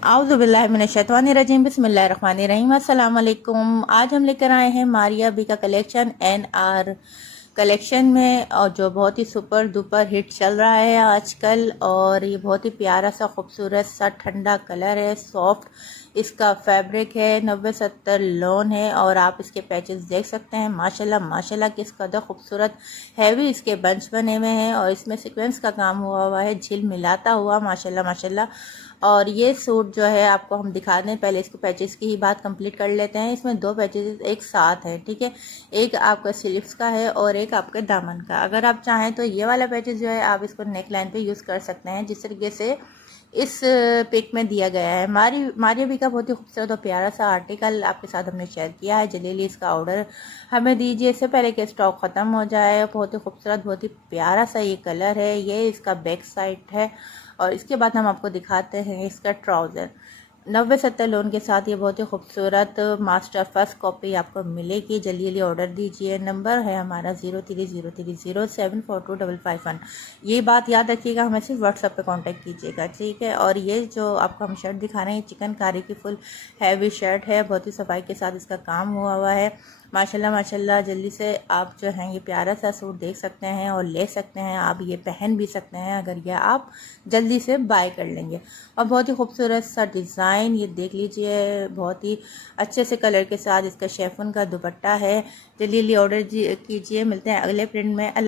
औज़ुबिल्लाहिमिनश्शैतानिर्रजीम बिस्मिल्लाहिर्रहमानिर्रहीम। अस्सलाम वालेकुम। आज हम लेकर आए हैं मारिया बी का कलेक्शन NR कलेक्शन में, और जो बहुत ही सुपर डुपर हिट चल रहा है आजकल। और ये बहुत ही प्यारा सा खूबसूरत सा ठंडा कलर है, सॉफ्ट इसका फैब्रिक है, 90-70 लॉन है। और आप इसके पैचेस देख सकते हैं, माशाल्लाह माशाल्लाह किस कदर खूबसूरत हैवी इसके बंच बने हुए हैं। और इसमें सीक्वेंस का काम हुआ है, झिल मिलाता हुआ, माशाल्लाह माशाल्लाह। और ये सूट जो है आपको हम दिखा दें, पहले इसको पैचेस की ही बात कंप्लीट कर लेते हैं। इसमें दो पैचेस एक साथ है, ठीक है। एक आपका स्लीव्स का है और एक आपके दामन का। अगर आप चाहें तो ये वाला पैचेस जो है आप इसको नेक लाइन पे यूज़ कर सकते हैं, जिस तरीके से इस पिक में दिया गया है। मारिया बी का बहुत ही खूबसूरत और प्यारा सा आर्टिकल आपके साथ हमने शेयर किया है। जल्दी इसका ऑर्डर हमें दीजिए, इससे पहले कि स्टॉक ख़त्म हो जाए। बहुत ही खूबसूरत, बहुत ही प्यारा सा ये कलर है। ये इसका बैक साइड है। और इसके बाद हम आपको दिखाते हैं इसका ट्राउज़र। 90-70 लोन के साथ ये बहुत ही खूबसूरत मास्टर फर्स्ट कॉपी आपको मिलेगी। जल्दी ऑर्डर दीजिए। नंबर है हमारा 0303074255। ये बात याद रखिएगा, हमें सिर्फ व्हाट्सएप पे कांटेक्ट कीजिएगा, ठीक है। और ये जो आपको हम शर्ट दिखा रहे हैं, चिकनकारी की फुल हैवी शर्ट है, बहुत ही सफाई के साथ इसका काम हुआ है, माशाल्लाह माशाल्लाह। जल्दी से आप जो हैं ये प्यारा सा सूट देख सकते हैं और ले सकते हैं। आप ये पहन भी सकते हैं अगर ये आप जल्दी से बाय कर लेंगे। और बहुत ही खूबसूरत सा डिज़ाइन ये देख लीजिए, बहुत ही अच्छे से कलर के साथ इसका शेफन का दुपट्टा है। जल्दी ऑर्डर कीजिए। मिलते हैं अगले प्रिंट में।